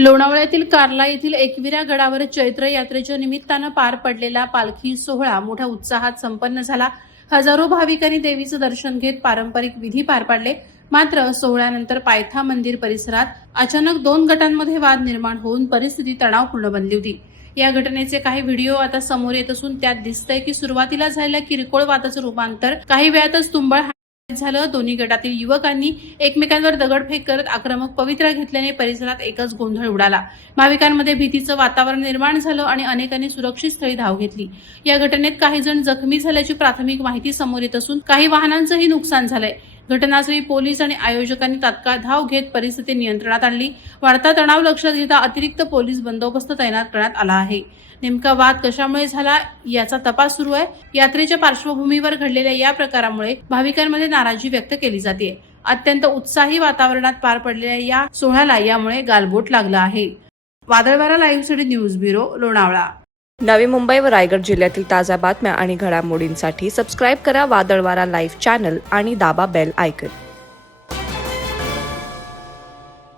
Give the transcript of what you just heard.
लोणावळ्यातील कार्ला येथील एकविरा गडावर चैत्र यात्रेच्या निमित्तानं पार पडलेला पालखी सोहळा मोठ्या उत्साहात संपन्न झाला। हजारो भाविकांनी देवीचं दर्शन घेत पारंपरिक विधी पार पाडले। मात्र सोहळ्यानंतर पायथा मंदिर परिसरात अचानक दोन गटांमध्ये वाद निर्माण होऊन परिस्थिती तणावपूर्ण बनली होती। या घटनेचे काही व्हिडिओ आता समोर येत असून त्यात दिसतंय की सुरुवातीला झालेल्या किरकोळ वादाचं रूपांतर काही वेळातच तुंबळ झालं। दोन्ही गटातील युवकांनी एकमेकांवर दगडफेक करत आक्रमक पवित्रा घेतल्याने परिसरात एकच गोंधळ उडाला। भाविकांमध्ये भीतीचं वातावरण निर्माण झालं आणि अनेकांनी सुरक्षित स्थळी धाव घेतली। या घटनेत काही जण जखमी झाल्याची प्राथमिक माहिती समोर येत असून काही वाहनांचंही नुकसान झालंय। घटनास्थळी पोलीस आणि आयोजकांनी तात्काळ धाव घेत परिस्थिती नियंत्रणात आणली। वाढता तणाव लक्षात घेता अतिरिक्त पोलीस बंदोबस्त तैनात करण्यात आला आहे। नेमका वाद कशामुळे झाला याचा तपास सुरू आहे। यात्रेच्या पार्श्वभूमीवर घडलेल्या या प्रकारामुळे भाविकांमध्ये नाराजी व्यक्त केली जाते। अत्यंत उत्साही वातावरणात पार पडलेल्या या सोहळ्याला यामुळे गालबोट लागलं आहे। वादळवारा लाईव्ह साठी न्यूज ब्युरो, लोणावळा। नवी मुंबई व रायगड जिल्ह्यातील ताज्या बातम्या आणि घडामोडींसाठी सबस्क्राईब करा वादळवारा लाईव्ह चॅनल आणि दाबा बेल आयकॉन।